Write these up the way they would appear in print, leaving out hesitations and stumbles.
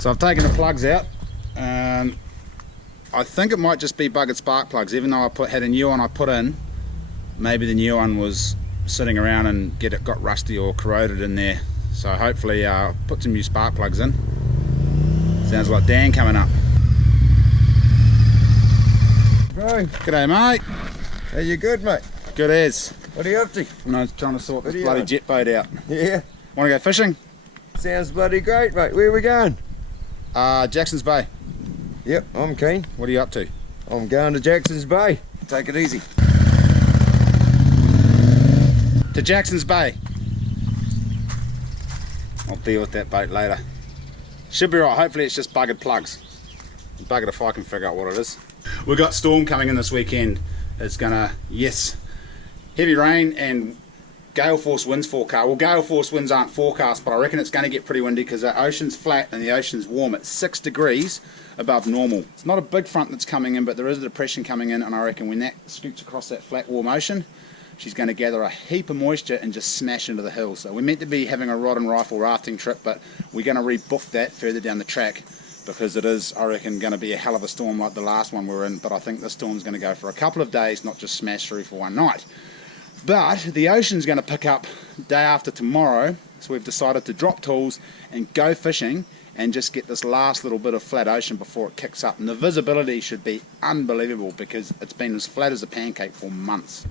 So I've taken the plugs out, and I think it might just be buggered spark plugs. Even though I had a new one I put in, maybe the new one was sitting around and got rusty or corroded in there. So hopefully I'll put some new spark plugs in. Sounds like Dan coming up. Bro. G'day mate. Are you good, mate? Good as. What are you up to? I'm trying to sort this bloody jet boat out. Yeah. Want to go fishing? Sounds bloody great, mate. Where are we going? Jackson's Bay. Yep, I'm keen. What are you up to? I'm going to Jackson's Bay. Take it easy. To Jackson's Bay. I'll deal with that boat later. Should be right. Hopefully it's just buggered plugs. Buggered if I can figure out what it is. We've got storm coming in this weekend. It's gonna, yes, heavy rain and gale force winds forecast. Well, gale force winds aren't forecast, but I reckon it's going to get pretty windy because the ocean's flat and the ocean's warm. It's 6 degrees above normal. It's not a big front that's coming in, but there is a depression coming in, and I reckon when that scoots across that flat warm ocean, she's going to gather a heap of moisture and just smash into the hills. So we're meant to be having a rod and rifle rafting trip, but we're going to rebook that further down the track because it is, I reckon, going to be a hell of a storm like the last one we were in. But I think this storm's going to go for a couple of days, not just smash through for one night. But the ocean's going to pick up day after tomorrow, so we've decided to drop tools and go fishing and just get this last little bit of flat ocean before it kicks up. And the visibility should be unbelievable because it's been as flat as a pancake for months.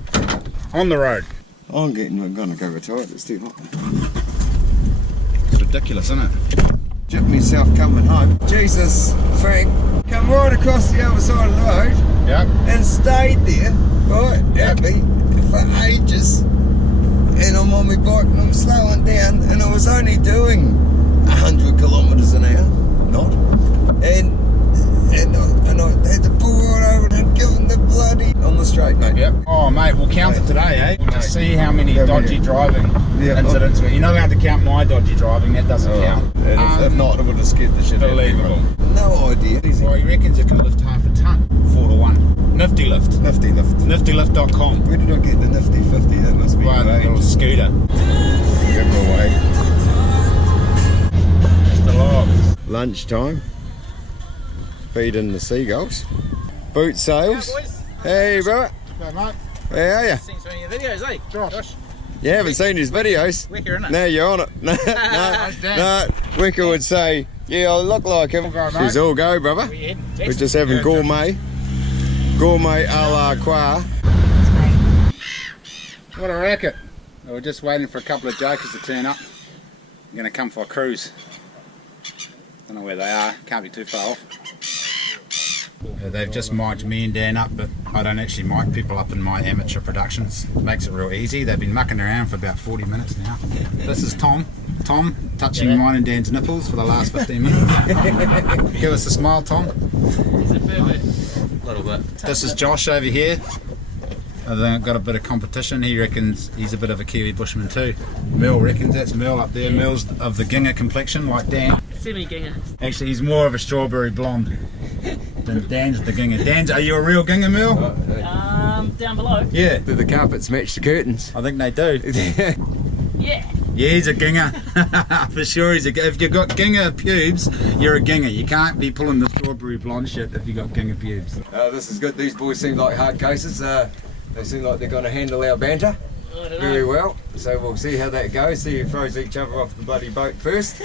On the road. I'm gonna go retired. It's too hot. It's ridiculous, isn't it? Jip myself coming home. Jesus, Frank, come right across the other side of the road. Yep. And stayed there, right, happy, for ages. And I'm on my bike and I'm slowing down, and I was only doing 100 kilometres an hour, not. And I had to pull right over and give them the bloody on the straight, mate. Yep. Oh, mate, we'll count it today, eh? We'll just see how many dodgy driving incidents. You're not allowed to count my dodgy driving, that doesn't count. If not, it would have scared the shit out of me. Unbelievable. No idea. Well, he reckons you can lift half a ton, 4 to 1. Nifty lift. Nifty lift. Niftylift.com. Where did I get the nifty 50? That must be Well, a little scooter. Give it away. Just a log. Lunchtime. Feeding the seagulls. Boot sales. Hey, bro. Hey, mate. How are you? Seen some of your videos, eh? Josh. You haven't seen his videos. Wicker, innit? No, you're on it. No. Wicker would say, yeah, I look like him. She's all go, brother. We're just having gourmet a la croix. What a racket. We're just waiting for a couple of jokers to turn up. They're going to come for a cruise. Don't know where they are. Can't be too far off. They've just mic'd me and Dan up, but I don't actually mic people up in my amateur productions. It makes it real easy. They've been mucking around for about 40 minutes now. This is Tom. Tom, touching mine and Dan's nipples for the last 15 minutes. Give us a smile, Tom. A little bit. This is Josh over here. I've got a bit of competition. He reckons he's a bit of a Kiwi bushman too. Mearle reckons that's Mearle up there. Mearle's of the ginger complexion like Dan. Semi-ginger. Actually, he's more of a strawberry blonde than Dan's the ginger. Dan's, are you a real ginger, Mearle? Down below. Yeah. Do the carpets match the curtains? I think they do. Yeah. Yeah, he's a ginger. For sure he's a ginger. If you've got ginger pubes, you're a ginger. You can't be pulling the strawberry blonde shit if you've got ginger pubes. This is good. These boys seem like hard cases. They seem like they're going to handle our banter I don't know. very well. So we'll see how that goes. See who throws each other off the bloody boat first.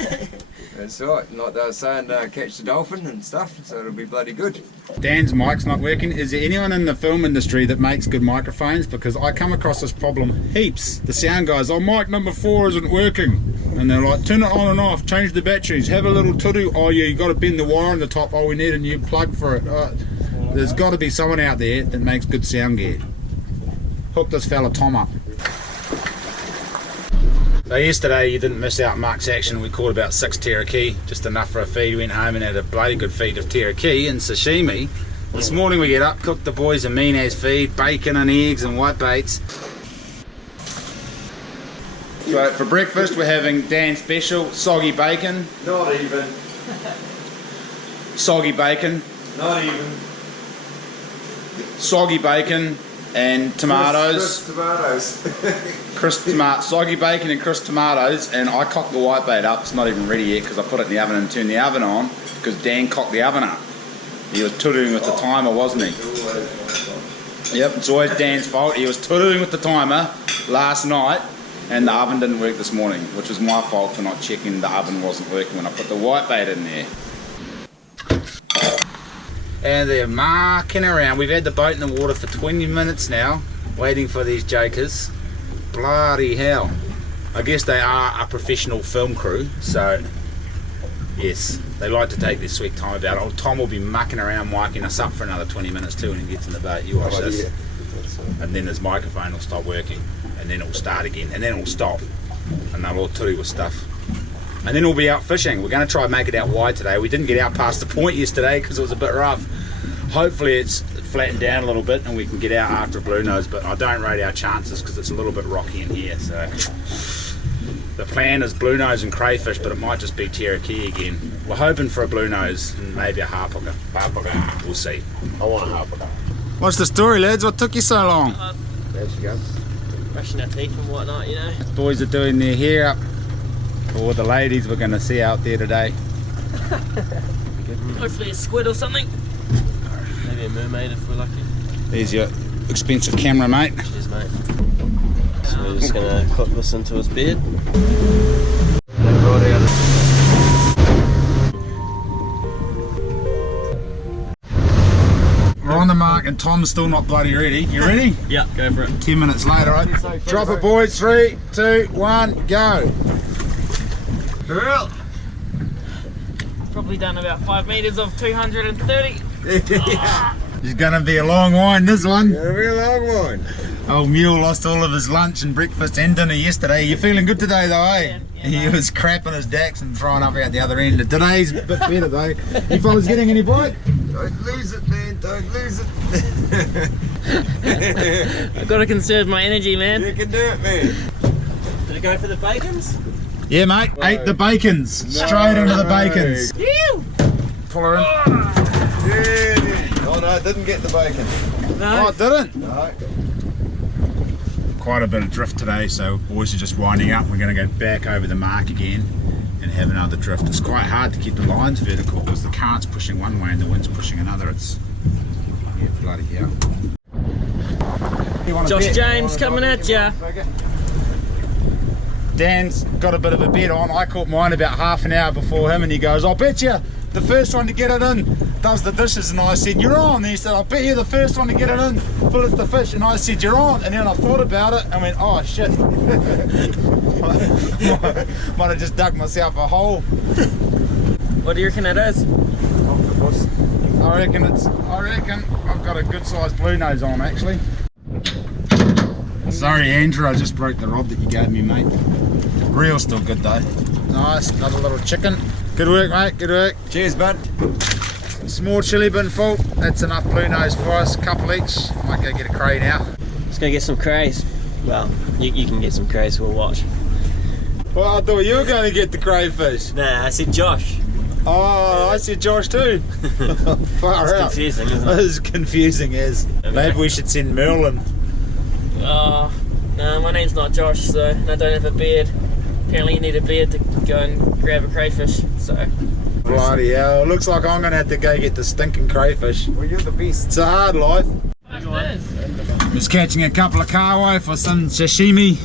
That's right. And like they were saying, catch the dolphin and stuff. So it'll be bloody good. Dan's mic's not working. Is there anyone in the film industry that makes good microphones? Because I come across this problem heaps. The sound guys, oh, mic number 4 isn't working. And they're like, turn it on and off, change the batteries, have a little to-do. Oh yeah, you got to bend the wire on the top. Oh, we need a new plug for it. There's got to be someone out there that makes good sound gear. Hook this fella Tom up. So yesterday you didn't miss out Mark's action. We caught about 6 teraki, just enough for a feed. Went home and had a bloody good feed of teraki and sashimi. This morning we get up, cooked the boys a mean as feed, bacon and eggs and white baits. So for breakfast we're having Dan's special soggy bacon. Not even. Soggy bacon. Not even. Soggy bacon. and tomatoes. Soggy bacon and crisp tomatoes, and I cocked the whitebait up. It's not even ready yet because I put it in the oven and turned the oven on because Dan cocked the oven up. He was tootling with the timer, wasn't he? Yep, it's always Dan's fault. He was tootling with the timer last night and the oven didn't work this morning, which was my fault for not checking the oven wasn't working when I put the whitebait in there. And they're marking around. We've had the boat in the water for 20 minutes now, waiting for these jokers. Bloody hell. I guess they are a professional film crew, so yes, they like to take their sweet time about it. Old Tom will be mucking around, miking us up for another 20 minutes too when he gets in the boat. You watch this. And then his microphone will stop working, and then it'll start again, and then it'll stop. And they'll all tooty with stuff. And then we'll be out fishing. We're going to try and make it out wide today. We didn't get out past the point yesterday because it was a bit rough. Hopefully it's flattened down a little bit and we can get out after a bluenose, but I don't rate our chances because it's a little bit rocky in here. So the plan is bluenose and crayfish, but it might just be Cherokee again. We're hoping for a bluenose and maybe a harpooker. We'll see. I want a harpooker. What's the story, lads? What took you so long? There she goes. Brushing our teeth and whatnot, you know. Boys are doing their hair up. Or the ladies we're going to see out there today. Hopefully a squid or something. Maybe a mermaid if we're lucky. There's your expensive camera, mate. Cheers, mate. So we're just going to cook this into his bed. We're on the mark and Tom's still not bloody ready. You ready? Yeah, go for it. 10 minutes later, right? Drop it, boys. 3, 2, 1, go. Probably done about 5 meters of 230. It's gonna be a long wine, this one. Gonna be a long one. Old Mearle lost all of his lunch and breakfast and dinner yesterday. You're feeling good today though, eh? Yeah, he was crapping his dacks and throwing up out the other end. Today's a bit better though. You fellas getting any bite? Don't lose it, man. Don't lose it. I've got to conserve my energy, man. You can do it, man. Did it go for the bacons? Yeah, mate. Ate the bacons. Straight into the bacons. Ew! Pull her in. Yeah. Oh no, it didn't get the bacon. No. Oh, it didn't? No. Quite a bit of drift today, so boys are just winding up. We're going to go back over the mark again and have another drift. It's quite hard to keep the lines vertical because the current's pushing one way and the wind's pushing another. It's yeah, bloody hell. Josh James coming at ya. Dan's got a bit of a bet on. I caught mine about half an hour before him and he goes, I'll bet you the first one to get it in does the dishes. And I said, you're on. And he said, I'll bet you the first one to get it in fillets the fish. And I said, you're on. And then I thought about it and went, oh shit. Might have just dug myself a hole. What do you reckon it is? Octopus. I reckon I've got a good sized bluenose on actually. Sorry Andrew, I just broke the rod that you gave me, mate. Reel's still good though. Nice, another little chicken. Good work, mate, good work. Cheers, bud. Small chili bin full. That's enough bluenose for us, couple each. Might go get a cray now. Let's go get some crays. Well, you can get some crays, we'll watch. Well, I thought you were going to get the crayfish. Nah, I said Josh. Oh, I said Josh too. Far out. It's confusing, isn't it? It is confusing as. Maybe we should send Mearle in. Oh, no, my name's not Josh, so and I don't have a beard. Apparently you need a beard to go and grab a crayfish, so. Bloody hell, looks like I'm going to have to go get the stinking crayfish. Well, you're the beast. It's a hard life. Just catching a couple of kahawai for some sashimi.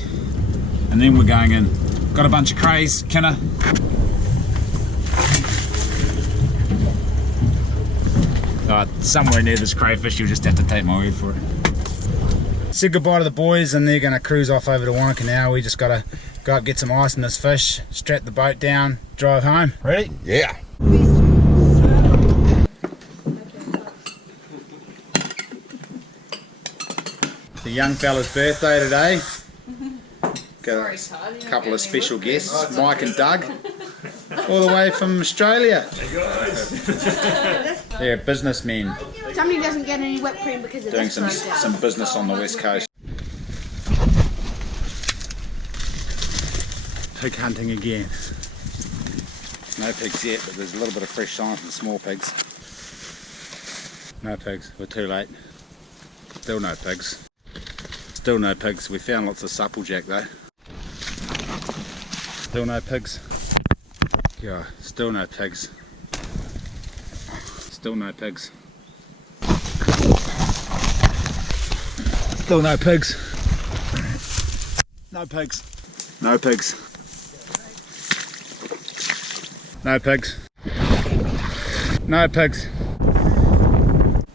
And then we're going in. Got a bunch of crays, kinna. Somewhere near this crayfish, you'll just have to take my word for it. Said goodbye to the boys and they're going to cruise off over to Wanaka now. We just got to go up, get some ice in this fish, strap the boat down, drive home. Ready? Yeah. The young fella's birthday today. Got a couple of special guests, Mike and Doug, all the way from Australia. They're businessmen. Somebody doesn't get any whipped cream because of Doing this program. some business on the west coast. Pig hunting again. No pigs yet, but there's a little bit of fresh sign from the small pigs. No pigs, we're too late. Still no pigs. Still no pigs. We found lots of supplejack though. Still no pigs. Yeah, still no pigs. Still no pigs. Still no pigs. No pigs. No pigs. No pigs. No pigs.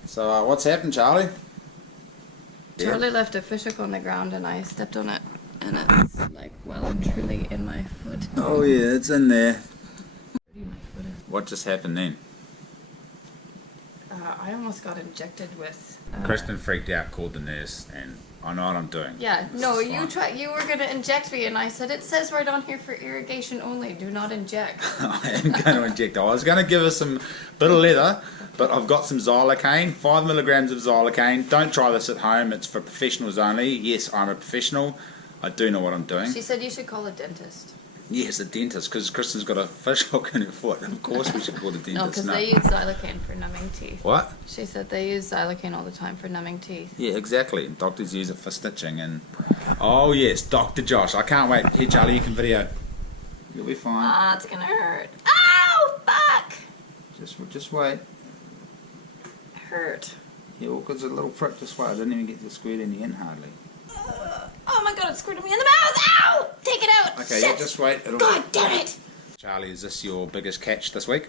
So what's happened, Charlie? Charlie left a fish hook on the ground and I stepped on it and it's like well and truly in my foot. Oh yeah, it's in there. What just happened then? I almost got injected with... Kristen freaked out, called the nurse, and I know what I'm doing. Yeah, no, you were going to inject me and I said, it says right on here for irrigation only, do not inject. I am going to inject. I was going to give her some bit of leather, but I've got some xylocaine, 5 milligrams of xylocaine. Don't try this at home, it's for professionals only. Yes, I'm a professional. I do know what I'm doing. She said you should call a dentist. Yes, a dentist, because Kristen's got a fish hook in her foot. Of course we should call the dentist. No, because they use xylocaine for numbing teeth. What? She said they use xylocaine all the time for numbing teeth. Yeah, exactly. Doctors use it for stitching and... Oh yes, Dr. Josh. I can't wait. Here, Charlie, you can video. You'll be fine. Ah, it's gonna hurt. Ow! Fuck! Just wait. Hurt. Yeah, well, because a little prick just wait. I didn't even get to squirt any in hardly. Oh my god, it squirted me in the mouth! Ow! Take it out! Okay, Shit. yeah, just wait. God damn it! Charlie, is this your biggest catch this week?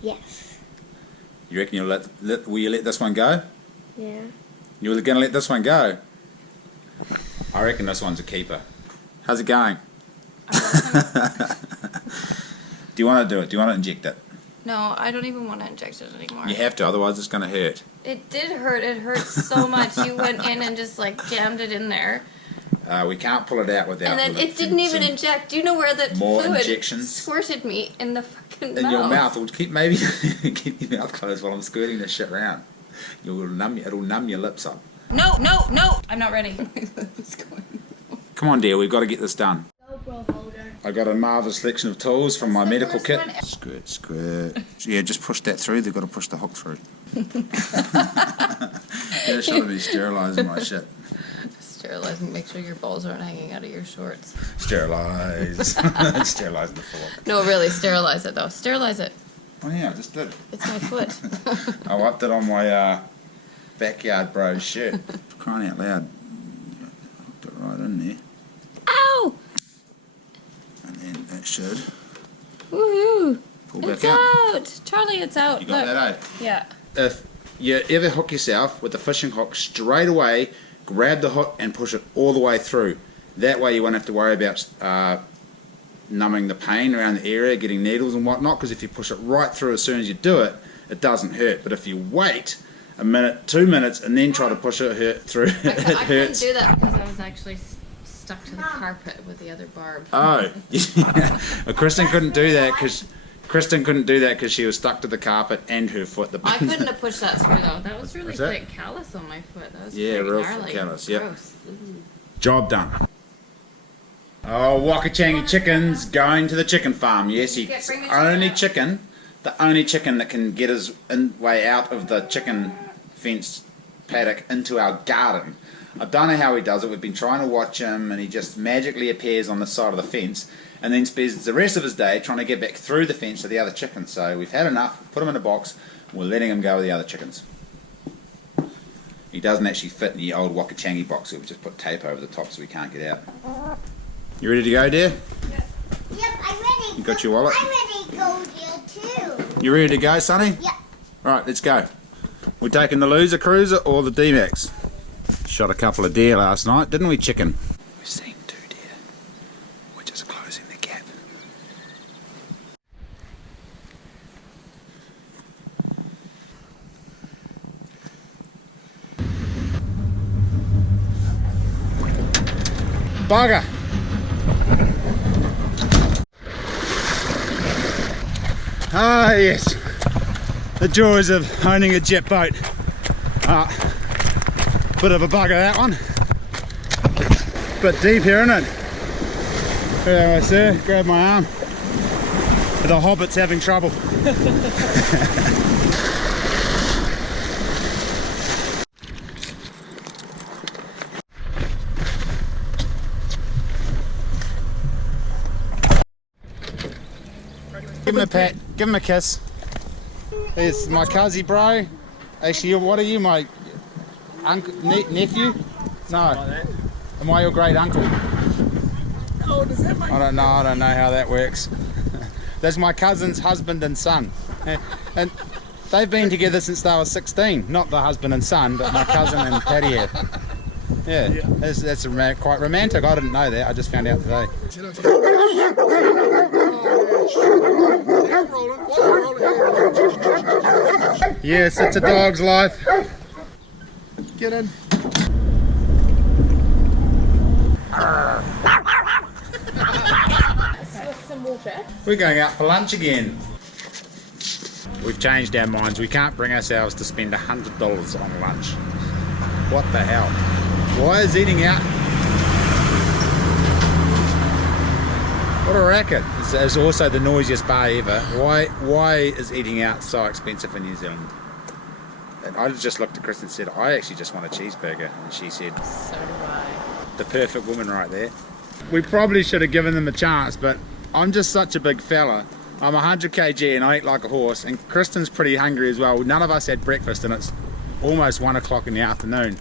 Yes. You reckon you'll will you let this one go? Yeah. You're going to let this one go? I reckon this one's a keeper. How's it going? Do you want to do it? Do you want to inject it? No, I don't even want to inject it anymore. You have to, otherwise it's going to hurt. It did hurt. It hurt so much. You went in and just like jammed it in there. We can't pull it out without... And then it didn't even inject. Do you know where the more fluid injections squirted me in the fucking mouth? In your mouth. Well, keep your mouth closed while I'm squirting this shit around. It'll numb your lips up. No, no, no! I'm not ready. Come on, dear, we've got to get this done. GoPro holder. I got a marvellous selection of tools from my medical kit. one. Squirt, squirt. Yeah, just push that through. They've got to push the hook through. Yeah, should have been sterilising my shit. Sterilizing, make sure your balls aren't hanging out of your shorts. Sterilise. Sterilise the fork. No, really, sterilize it though. Sterilize it. Oh yeah, I just did. It's my foot. I wiped it on my backyard bro's shirt. Crying out loud. Hooked it right in there. Ow! And then that should Woohoo! pull back It's out. out! Charlie, it's out. You got Look. that, eh? Yeah. If you ever hook yourself with a fishing hook, straight away grab the hook and push it all the way through. That way you won't have to worry about numbing the pain around the area, getting needles and whatnot, because if you push it right through as soon as you do it, it doesn't hurt. But if you wait a minute, 2 minutes, and then try to push it through, it I couldn't hurts. do that because I was actually stuck to the carpet with the other barb. Oh, well, Kristen couldn't do that because she was stuck to the carpet and her foot. I couldn't have pushed that through though. That was really What's that? thick callus on my foot. That was Yeah, pretty real gnarly. callus, yep. Gross. Ooh. Job done. Oh, Wakachangi chickens going to the chicken farm. Yes, he's Bring the the only chicken that can get his way out of the chicken fence paddock into our garden. I don't know how he does it. We've been trying to watch him, and he just magically appears on the side of the fence, and then spends the rest of his day trying to get back through the fence to the other chickens. So we've had enough. Put him in a box. We're letting him go with the other chickens. He doesn't actually fit in the old Wakachangi box, so we just put tape over the top so he can't get out. You ready to go, dear? Yep, I'm ready. You got your wallet? I'm ready to go there too. You ready to go, Sonny? Yep. Right, let's go. We're taking the Loser Cruiser or the D-Max. Shot a couple of deer last night, didn't we, chicken? We've seen 2 deer. We're just closing the gap. Bugger! Ah, yes. The joys of owning a jet boat. Bit of a bugger, that one. Bit deep here, isn't it? There I see, grab my arm. The Hobbit's having trouble. Give him a pat. Give him a kiss. There's my cuzzy bro. Actually, what are you, my uncle, nephew? No. Am I your great uncle? Oh, does that make I don't know how that works. That's my cousin's husband and son. And they've been together since they were 16. Not the husband and son, but my cousin and Patty have. Yeah, that's quite romantic. I didn't know that. I just found out today. Yes, it's a dog's life. Get in. We're going out for lunch again. We've changed our minds. We can't bring ourselves to spend $100 on lunch. What the hell? Why is eating out? What a racket. It's also the noisiest bar ever. Why is eating out so expensive in New Zealand? And I just looked at Chris and said, I actually just want a cheeseburger. And she said, So do I. the perfect woman right there. We probably should have given them a chance, but I'm just such a big fella. I'm 100 kg and I eat like a horse, and Kristen's pretty hungry as well. None of us had breakfast and it's almost 1 o'clock in the afternoon.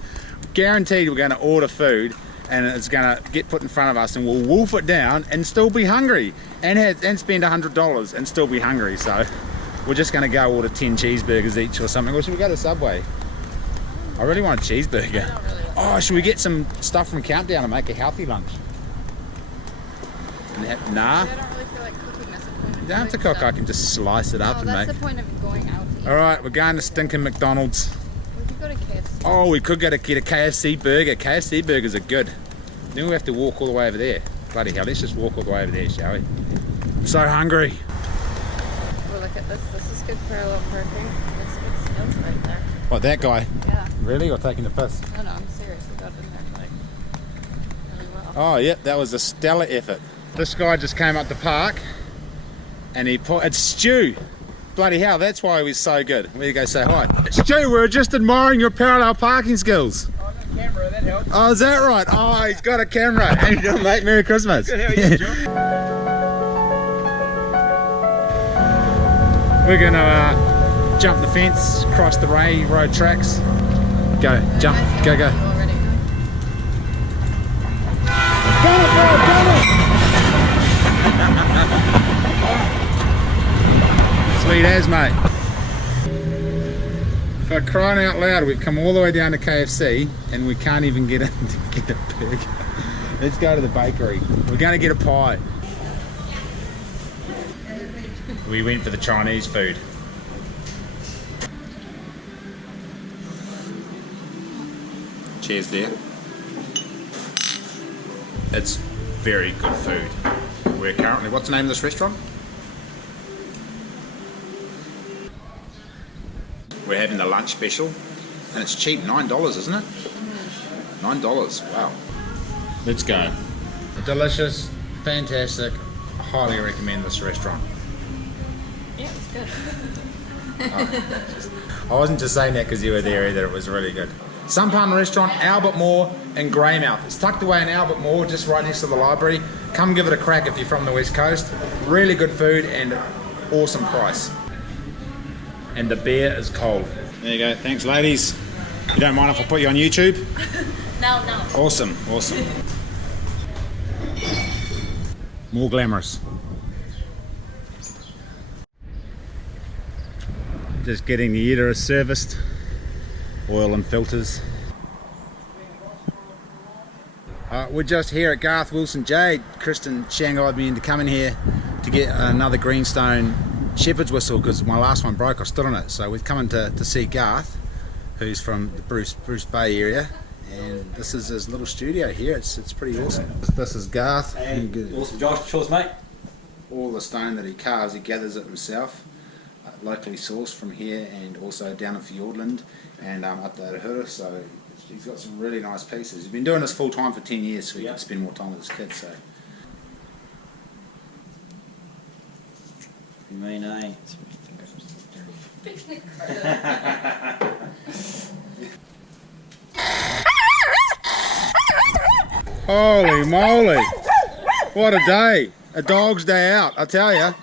Guaranteed we're going to order food and it's going to get put in front of us and we'll wolf it down and still be hungry and spend $100 and still be hungry. So we're just going to go order 10 cheeseburgers each or something. Or should we go to Subway? I really want a cheeseburger. Oh, should we get some stuff from Countdown and make a healthy lunch? Nah. I don't really feel like cooking. That's the point. You don't have to cook, I can just slice it up and that's make. the point of going out to eat. Alright, we're going to stinking McDonald's. We could go to KFC. Oh, we could get a KFC burger. KFC burgers are good. Then we have to walk all the way over there. Bloody hell, let's just walk all the way over there, shall we? I'm so hungry. Well, look at this. This is good parallel parking. This good skills right there. What, that guy? Yeah. Really? Or taking the piss? No, I'm serious. We got in there like really well. Oh, yep, that was a stellar effort. This guy just came up to park and he put, it's Stu. Bloody hell, that's why he was so good. Where you go say hi? Stu, we're just admiring your parallel parking skills. Oh, I got a camera, that helps. Oh, is that right? Oh, he's got a camera. How you doing, mate? Merry Christmas. Good, how are you, John? We're gonna jump the fence, cross the railroad tracks. Go, jump, go, go. Already. Sweet as, mate. For crying out loud, we've come all the way down to KFC and we can't even get in to get a burger. Let's go to the bakery. We're going to get a pie. We went for the Chinese food. Cheers there. It's very good food. We're currently, what's the name of this restaurant? We're having the lunch special and it's cheap, $9, isn't it? $9, wow. Let's go. Delicious, fantastic, highly recommend this restaurant. Yeah, it's good. I wasn't just saying that because you were there either, it was really good. Sunpun Restaurant, Albert Moore in Greymouth. It's tucked away in Albert Moore, just right next to the library. Come give it a crack if you're from the West Coast. Really good food and awesome price. And the beer is cold. There you go, thanks ladies. You don't mind if I put you on YouTube? No. Awesome, awesome. More glamorous. Just getting the uterus serviced. Oil and filters. We're just here at Garth Wilson Jade. Kristen shanghaied me into coming here to get another greenstone shepherd's whistle because my last one broke. I stood on it, so we're coming to see Garth, who's from the Bruce Bay area, and this is his little studio here. It's pretty awesome. This is Garth. And awesome, Josh. Cheers, mate. All the stone that he carves, he gathers it himself, locally sourced from here and also down in Fiordland and up there at Hura, so he's got some really nice pieces. He's been doing this full time for 10 years so he can spend more time with his kids. So. You mean, eh? Holy moly! What a day! A dog's day out, I tell ya.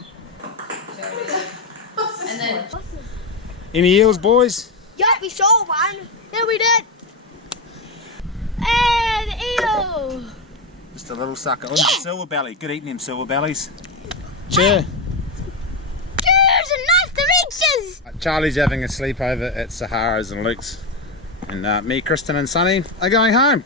Any eels, boys? Yup, we saw one. Yeah, we did. And eel. Just a little sucker. Oh, silver belly. Good eating them silver bellies. Cheer. Cheers and nice to meet you. Charlie's having a sleepover at Sahara's and Luke's. And me, Kristen and Sonny are going home.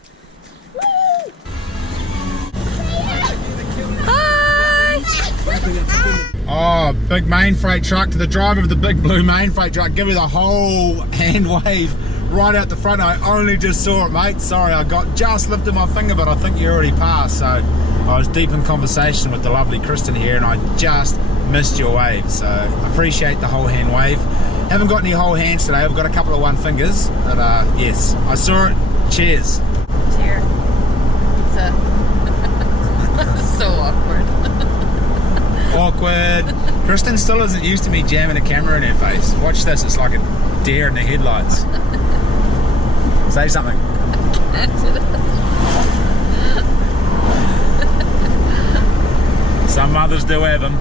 Oh, big main freight truck. To the driver of the big blue main freight truck, give me the whole hand wave right out the front. I only just saw it, mate. Sorry, I just lifted my finger, but I think you already passed. So I was deep in conversation with the lovely Kristen here, and I just missed your wave. So I appreciate the whole hand wave. Haven't got any whole hands today. I've got a couple of one fingers, but yes, I saw it. Cheers. Cheers. It's so awkward. Awkward. Kristen still isn't used to me jamming a camera in her face. Watch this, it's like a deer in the headlights. Say something. Some mothers do have them.